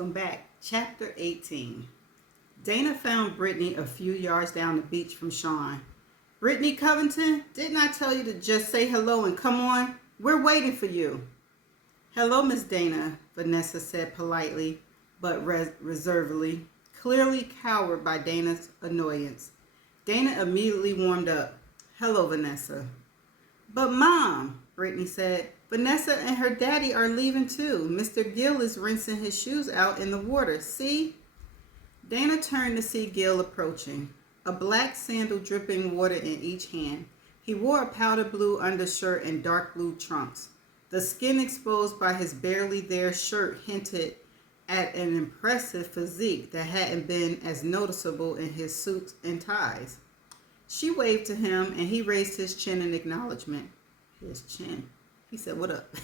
Welcome back. Chapter 18. Dana found Brittany a few yards down the beach from Sean. Brittany Covington, didn't I tell you to just say hello and come on? We're waiting for you. Hello, Miss Dana, Vanessa said politely, but reservedly, clearly cowed by Dana's annoyance. Dana immediately warmed up. Hello, Vanessa. But Mom, Brittany said, Vanessa and her daddy are leaving too. Mr. Gill is rinsing his shoes out in the water. See? Dana turned to see Gill approaching, a black sandal dripping water in each hand. He wore a powder blue undershirt and dark blue trunks. The skin exposed by his barely there shirt hinted at an impressive physique that hadn't been as noticeable in his suits and ties. She waved to him and he raised his chin in acknowledgement. His chin. He said, what up?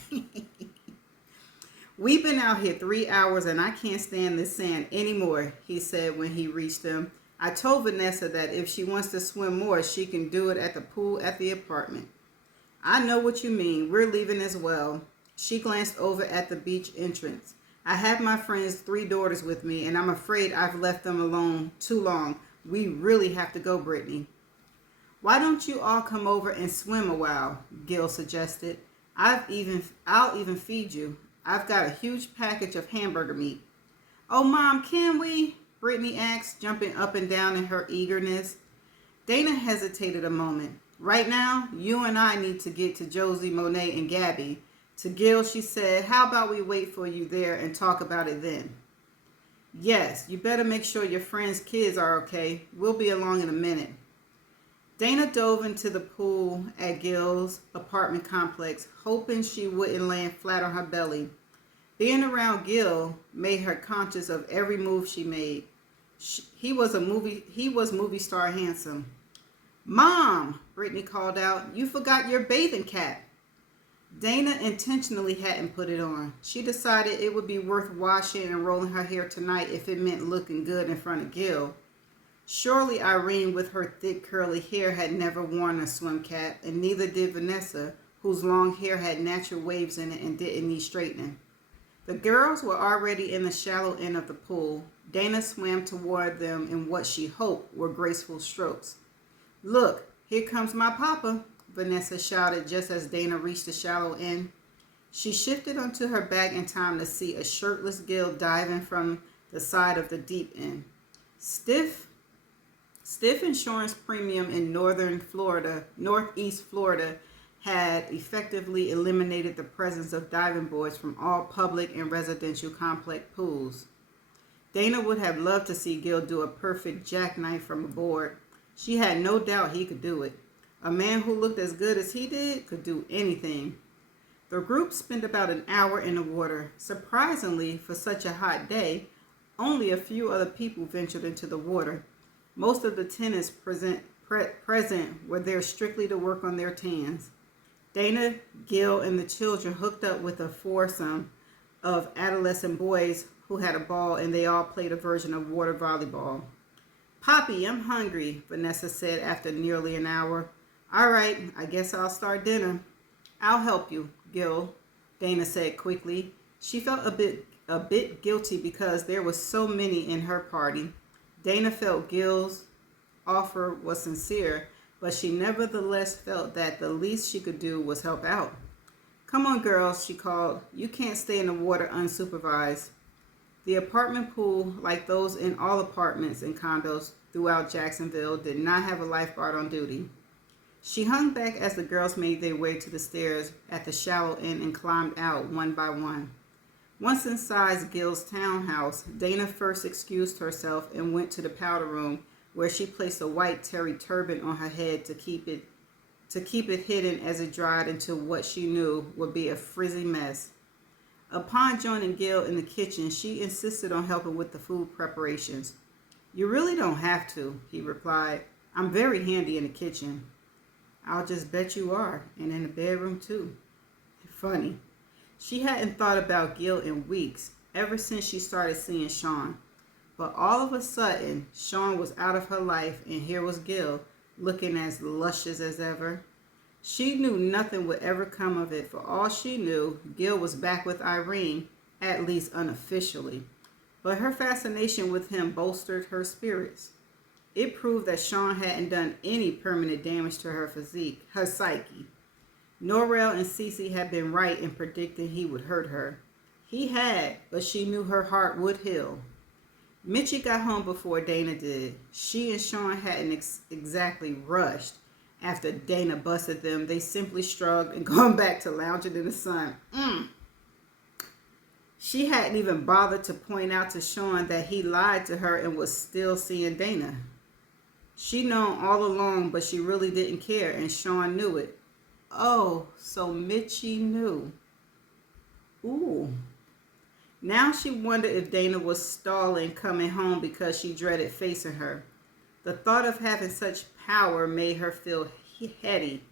We've been out here 3 hours and I can't stand this sand anymore, he said when he reached them. I told Vanessa that if she wants to swim more, she can do it at the pool at the apartment. I know what you mean. We're leaving as well. She glanced over at the beach entrance. I have my friend's 3 daughters with me and I'm afraid I've left them alone too long. We really have to go, Brittany. Why don't you all come over and swim a while? Gil suggested. I'll even feed you. I've got a huge package of hamburger meat. Oh, Mom, can we? Brittany asked, jumping up and down in her eagerness. Dana hesitated a moment. Right now, you and I need to get to Josie, Monet, and Gabby. To Gil, she said, how about we wait for you there and talk about it then? Yes, you better make sure your friends' kids are okay. We'll be along in a minute. Dana dove into the pool at Gil's apartment complex, hoping she wouldn't land flat on her belly. Being around Gil made her conscious of every move she made. He was movie star handsome. Mom, Brittany called out, you forgot your bathing cap. Dana intentionally hadn't put it on. She decided it would be worth washing and rolling her hair tonight if it meant looking good in front of Gil. Surely Irene, with her thick curly hair, had never worn a swim cap, and neither did Vanessa, whose long hair had natural waves in it and didn't need straightening. The girls were already in the shallow end of the pool. Dana swam toward them in what she hoped were graceful strokes. Look, here comes my papa, Vanessa shouted just as Dana reached the shallow end. She shifted onto her back in time to see a shirtless Gil diving from the side of the deep end. Stiff insurance premium in northeast Florida had effectively eliminated the presence of diving boards from all public and residential complex pools. Dana would have loved to see Gil do a perfect jackknife from a board. She had no doubt he could do it. A man who looked as good as he did could do anything. The group spent about an hour in the water. Surprisingly, for such a hot day, only a few other people ventured into the water. Most of the tenants present were there strictly to work on their tans. Dana, Gil, and the children hooked up with a foursome of adolescent boys who had a ball, and they all played a version of water volleyball. Poppy, I'm hungry, Vanessa said after nearly an hour. All right, I guess I'll start dinner. I'll help you, Gil, Dana said quickly. She felt a bit guilty because there were so many in her party. Dana felt Gil's offer was sincere, but she nevertheless felt that the least she could do was help out. Come on, girls, she called. You can't stay in the water unsupervised. The apartment pool, like those in all apartments and condos throughout Jacksonville, did not have a lifeguard on duty. She hung back as the girls made their way to the stairs at the shallow end and climbed out one by one. Once inside Gil's townhouse, Dana first excused herself and went to the powder room, where she placed a white terry turban on her head to keep it hidden as it dried into what she knew would be a frizzy mess. Upon joining Gil in the kitchen, she insisted on helping with the food preparations. You really don't have to, he replied. I'm very handy in the kitchen. I'll just bet you are, and in the bedroom too. Funny. She hadn't thought about Gil in weeks, ever since she started seeing Sean. But all of a sudden, Sean was out of her life, and here was Gil, looking as luscious as ever. She knew nothing would ever come of it. For all she knew, Gil was back with Irene, at least unofficially. but her fascination with him bolstered her spirits. It proved that Sean hadn't done any permanent damage to her physique, her psyche. Norrell and Cece had been right in predicting he would hurt her. He had, but she knew her heart would heal. Mitchie got home before Dana did. She and Sean hadn't exactly rushed. After Dana busted them, they simply shrugged and gone back to lounging in the sun. She hadn't even bothered to point out to Sean that he lied to her and was still seeing Dana. She'd known all along, but she really didn't care, and Sean knew it. Oh, so Mitchie knew. Ooh. Now she wondered if Dana was stalling coming home because she dreaded facing her. The thought of having such power made her feel heady.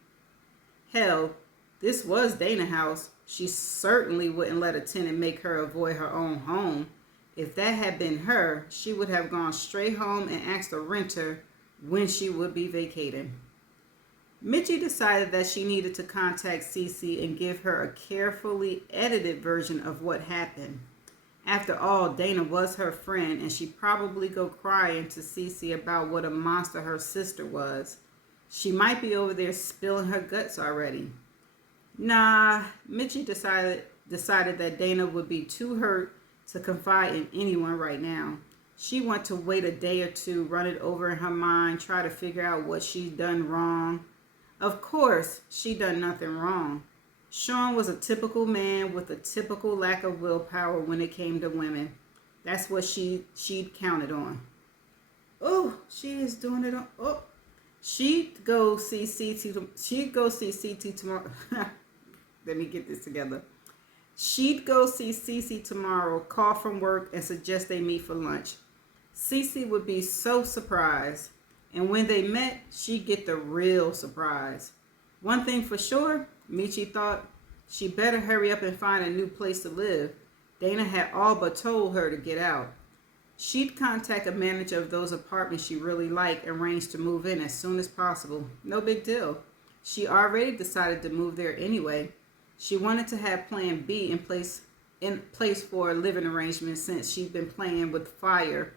Hell, this was Dana's house. She certainly wouldn't let a tenant make her avoid her own home. If that had been her, she would have gone straight home and asked the renter when she would be vacating. Mitchie decided that she needed to contact Cece and give her a carefully edited version of what happened. After all, Dana was her friend, and she'd probably go crying to Cece about what a monster her sister was. She might be over there spilling her guts already. Nah, Mitchie decided that Dana would be too hurt to confide in anyone right now. She wanted to wait a day or two, run it over in her mind, try to figure out what she'd done wrong. Of course, she'd done nothing wrong. Sean was a typical man with a typical lack of willpower when it came to women. That's what she'd counted on. Oh, she is doing it on. Oh, she'd go see CT tomorrow. Let me get this together. She'd go see Cece tomorrow, call from work, and suggest they meet for lunch. Cece would be so surprised. And when they met, she'd get the real surprise. One thing for sure, Mitchie thought, she better hurry up and find a new place to live. Dana had all but told her to get out. She'd contact a manager of those apartments she really liked and arrange to move in as soon as possible. No big deal. She already decided to move there anyway. She wanted to have plan B in place for a living arrangement since she'd been playing with fire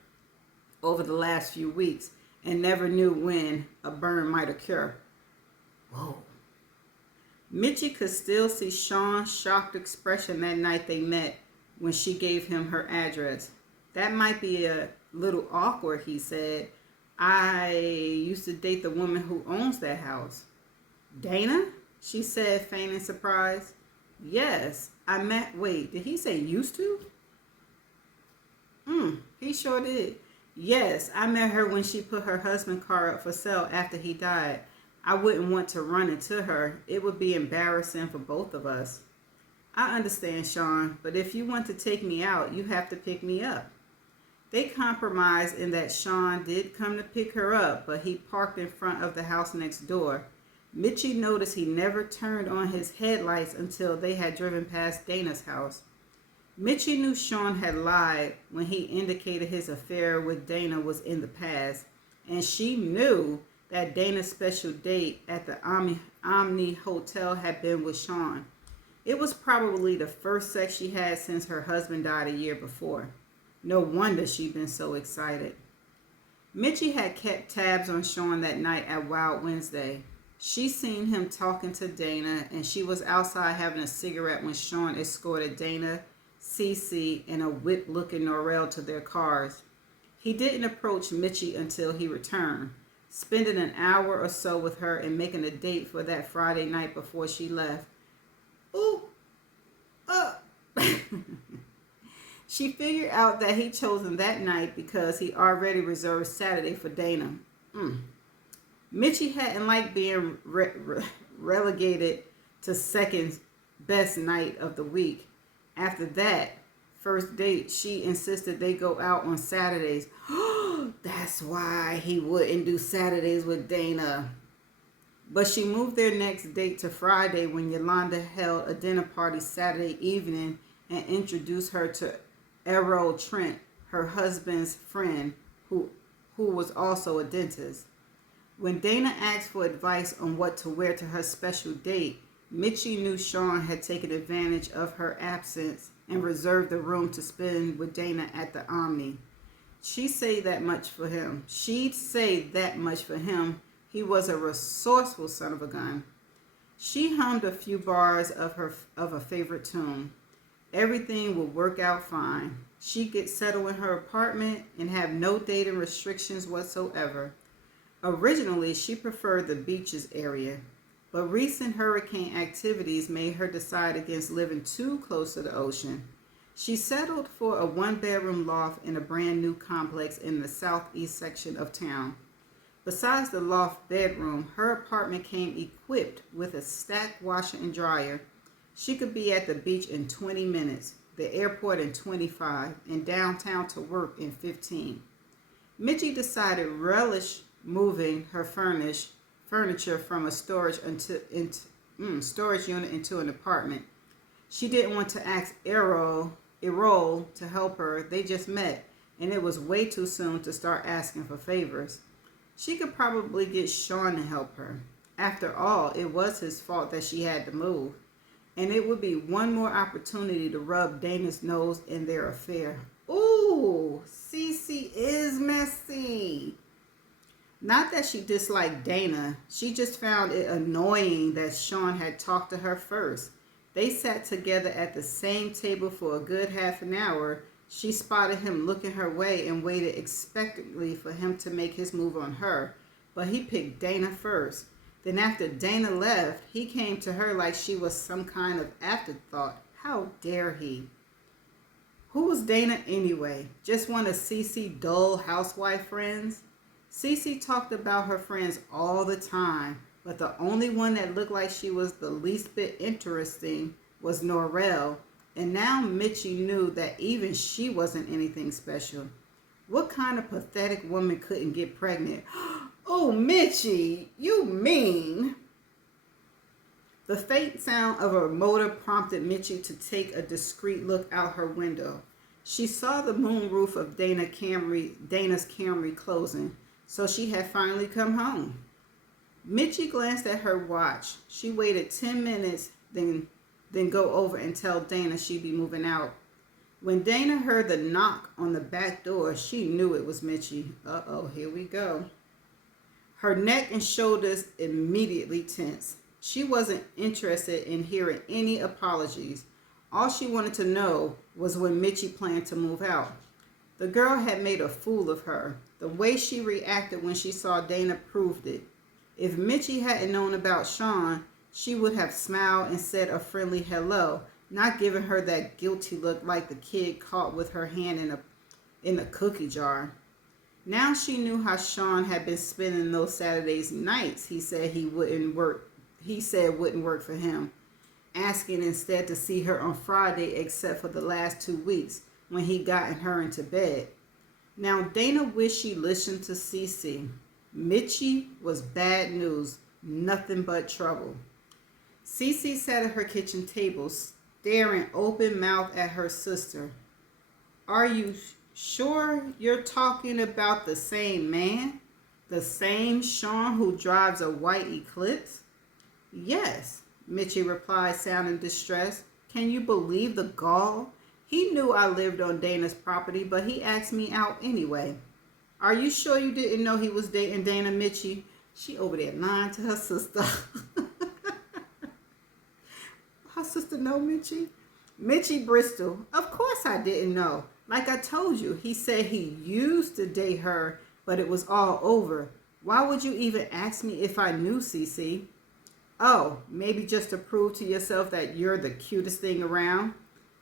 over the last few weeks and never knew when a burn might occur. Whoa. Mitchie could still see Sean's shocked expression that night they met when she gave him her address. That might be a little awkward, he said. I used to date the woman who owns that house. Dana? She said, feigning surprise. Yes, I met, wait, did he say used to? He sure did. Yes, I met her when she put her husband's car up for sale after he died. I wouldn't want to run into her. It would be embarrassing for both of us. I understand, Sean, but if you want to take me out, you have to pick me up. They compromised in that Sean did come to pick her up, but he parked in front of the house next door. Mitchie noticed he never turned on his headlights until they had driven past Dana's house. Mitchie knew Sean had lied when he indicated his affair with Dana was in the past, and she knew that Dana's special date at the Omni Hotel had been with Sean. It was probably the first sex she had since her husband died a year before. No wonder she'd been so excited. Mitchie had kept tabs on Sean that night at Wild Wednesday. She seen him talking to Dana, and she was outside having a cigarette when Sean escorted Dana, Cece, and a whip-looking Norrell to their cars. He didn't approach Mitchie until he returned, spending an hour or so with her and making a date for that Friday night before she left. Ooh, She figured out that he'd chosen that night because he already reserved Saturday for Dana. Mitchie hadn't liked being relegated to second best night of the week. After that first date, she insisted they go out on Saturdays. That's why he wouldn't do Saturdays with Dana. But she moved their next date to Friday when Yolanda held a dinner party Saturday evening and introduced her to Errol Trent, her husband's friend, who was also a dentist. When Dana asked for advice on what to wear to her special date, Mitchie knew Sean had taken advantage of her absence and reserved the room to spend with Dana at the Omni. She'd say that much for him. She'd say that much for him. He was a resourceful son of a gun. She hummed a few bars of a favorite tune. Everything would work out fine. She'd get settled in her apartment and have no dating restrictions whatsoever. Originally, she preferred the beaches area, but recent hurricane activities made her decide against living too close to the ocean. She settled for a one-bedroom loft in a brand new complex in the southeast section of town. Besides the loft bedroom, her apartment came equipped with a stacked washer and dryer. She could be at the beach in 20 minutes, the airport in 25, and downtown to work in 15. Mitchie decided relish moving her furniture from a storage unit into an apartment. She didn't want to ask Errol to help her. They just met, and it was way too soon to start asking for favors. She could probably get Sean to help her. After all, it was his fault that she had to move, and it would be one more opportunity to rub Dana's nose in their affair. Ooh, Cece is messy. Not that she disliked Dana, she just found it annoying that Sean had talked to her first. They sat together at the same table for a good half an hour. She spotted him looking her way and waited expectantly for him to make his move on her, but he picked Dana first. Then after Dana left, he came to her like she was some kind of afterthought. How dare he? Who was Dana anyway? Just one of Cece's dull housewife friends? Cece talked about her friends all the time, but the only one that looked like she was the least bit interesting was Norrell, and now Mitchie knew that even she wasn't anything special. What kind of pathetic woman couldn't get pregnant? Oh, Mitchie, you mean? The faint sound of a motor prompted Mitchie to take a discreet look out her window. She saw the moonroof of Dana's Camry closing, so she had finally come home. Mitchie glanced at her watch. She waited 10 minutes, then go over and tell Dana she'd be moving out. When Dana heard the knock on the back door, she knew it was Mitchie. Uh-oh, here we go. Her neck and shoulders immediately tensed. She wasn't interested in hearing any apologies. All she wanted to know was when Mitchie planned to move out. The girl had made a fool of her. The way she reacted when she saw Dana proved it. If Mitchie hadn't known about Sean, she would have smiled and said a friendly hello, not giving her that guilty look like the kid caught with her hand in a cookie jar. Now she knew how Sean had been spending those Saturdays nights he said wouldn't work for him, asking instead to see her on Friday except for the last 2 weeks when he gotten her into bed. Now Dana wished she listened to Cece. Mitchie was bad news, nothing but trouble. Cece sat at her kitchen table, staring open-mouthed at her sister. Are you sure you're talking about the same man? The same Sean who drives a white Eclipse? Yes, Mitchie replied, sounding distressed. Can you believe the gall? He knew I lived on Dana's property, but he asked me out anyway. Are you sure you didn't know he was dating Dana, Mitchie? She over there lying to her sister. Her sister know Mitchie? Mitchie Bristol. Of course I didn't know. Like I told you, he said he used to date her, but it was all over. Why would you even ask me if I knew, Cece? Oh, maybe just to prove to yourself that you're the cutest thing around?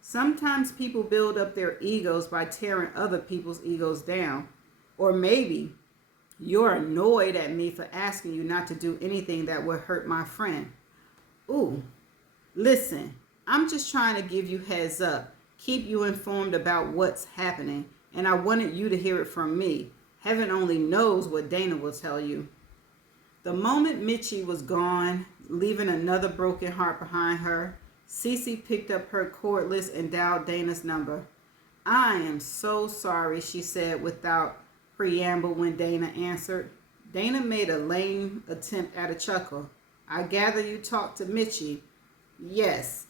Sometimes people build up their egos by tearing other people's egos down. Or maybe you're annoyed at me for asking you not to do anything that would hurt my friend. Ooh, listen, I'm just trying to give you heads up, keep you informed about what's happening, and I wanted you to hear it from me. Heaven only knows what Dana will tell you. The moment Mitchie was gone, leaving another broken heart behind her, Cece picked up her cordless and dialed Dana's number. I am so sorry, she said without preamble when Dana answered. Dana made a lame attempt at a chuckle. I gather you talked to Mitchie. Yes.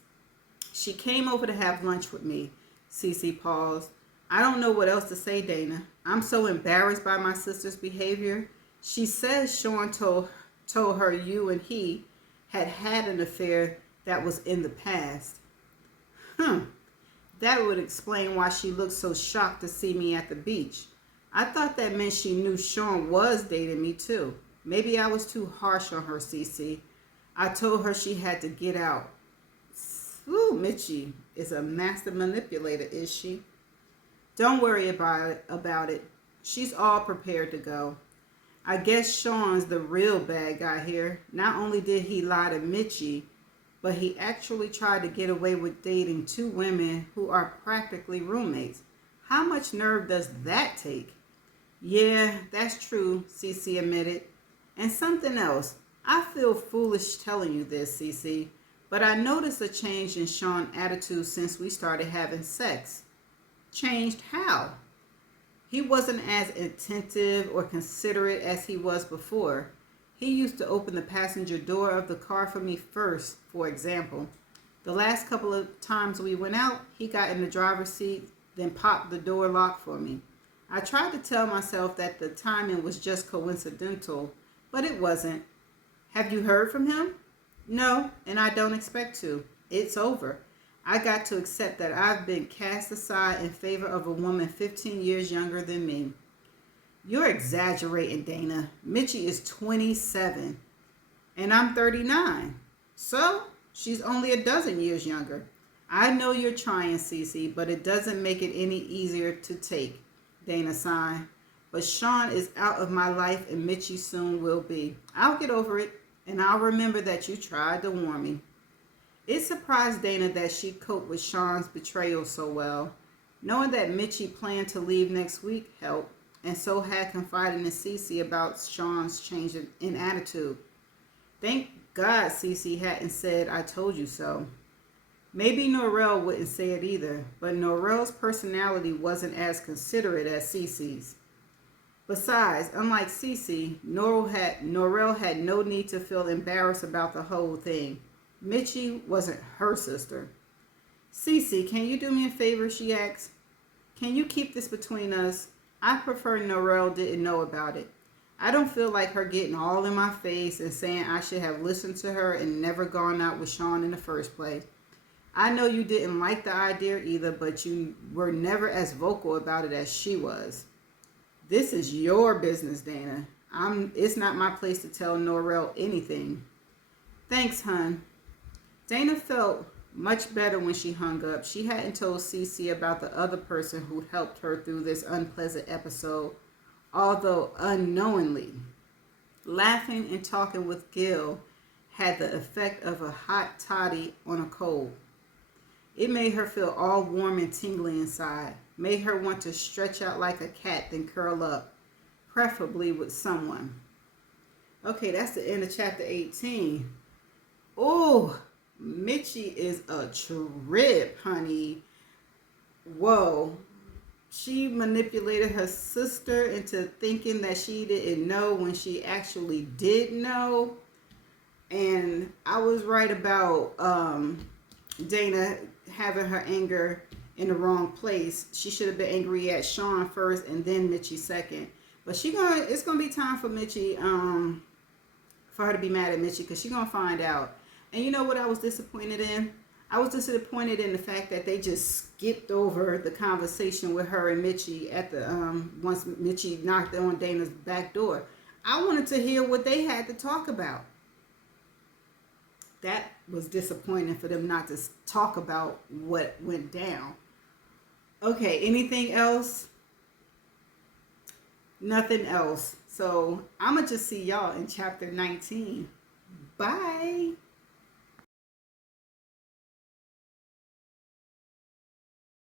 She came over to have lunch with me. Cece paused. I don't know what else to say, Dana. I'm so embarrassed by my sister's behavior. She says Sean told her you and he had an affair that was in the past. That would explain why she looked so shocked to see me at the beach. I thought that meant she knew Sean was dating me too. Maybe I was too harsh on her, Cece. I told her she had to get out. Ooh, Mitchie is a master manipulator, is she? Don't worry about it. She's all prepared to go. I guess Sean's the real bad guy here. Not only did he lie to Mitchie, but he actually tried to get away with dating two women who are practically roommates. How much nerve does that take? Yeah, that's true, Cece admitted. And something else. I feel foolish telling you this, Cece, but I noticed a change in Sean's attitude since we started having sex. Changed how? He wasn't as attentive or considerate as he was before. He used to open the passenger door of the car for me first, for example. The last couple of times we went out, he got in the driver's seat, then popped the door lock for me. I tried to tell myself that the timing was just coincidental, but it wasn't. Have you heard from him? No, and I don't expect to. It's over. I got to accept that I've been cast aside in favor of a woman 15 years younger than me. You're exaggerating, Dana. Mitchie is 27, and I'm 39. So, she's only a dozen years younger. I know you're trying, Cece, but it doesn't make it any easier to take, Dana sighed. But Sean is out of my life, and Mitchie soon will be. I'll get over it, and I'll remember that you tried to warn me. It surprised Dana that she coped with Sean's betrayal so well. Knowing that Mitchie planned to leave next week helped, and so had confided in Cece about Sean's change in attitude. Thank God Cece hadn't said, I told you so. Maybe Norrell wouldn't say it either, but Norrell's personality wasn't as considerate as Cece's. Besides, unlike Cece, Norrell had no need to feel embarrassed about the whole thing. Mitchie wasn't her sister. Cece, can you do me a favor, she asked. Can you keep this between us? I prefer Norrell didn't know about it. I don't feel like her getting all in my face and saying I should have listened to her and never gone out with Sean in the first place. I know you didn't like the idea either, but you were never as vocal about it as she was. This is your business, Dana. It's not my place to tell Norrell anything. Thanks, hun. Dana felt much better when she hung up. She hadn't told Cece about the other person who helped her through this unpleasant episode, although unknowingly. Laughing and talking with Gil had the effect of a hot toddy on a cold. It made her feel all warm and tingly inside, made her want to stretch out like a cat then curl up, preferably with someone. Okay, that's the end of chapter 18. Oh, Mitchie is a trip, honey. Whoa. She manipulated her sister into thinking that she didn't know when she actually did know. And I was right about Dana having her anger in the wrong place. She should have been angry at Sean first and then Mitchie second. But it's gonna be time for Mitchie, for her to be mad at Mitchie, because she's gonna find out. And you know what I was disappointed in? I was disappointed in the fact that they just skipped over the conversation with her and Mitchie at the once Mitchie knocked on Dana's back door. I wanted to hear what they had to talk about. That was disappointing for them not to talk about what went down. Okay, anything else? Nothing else. So I'm going to just see y'all in chapter 19. Bye.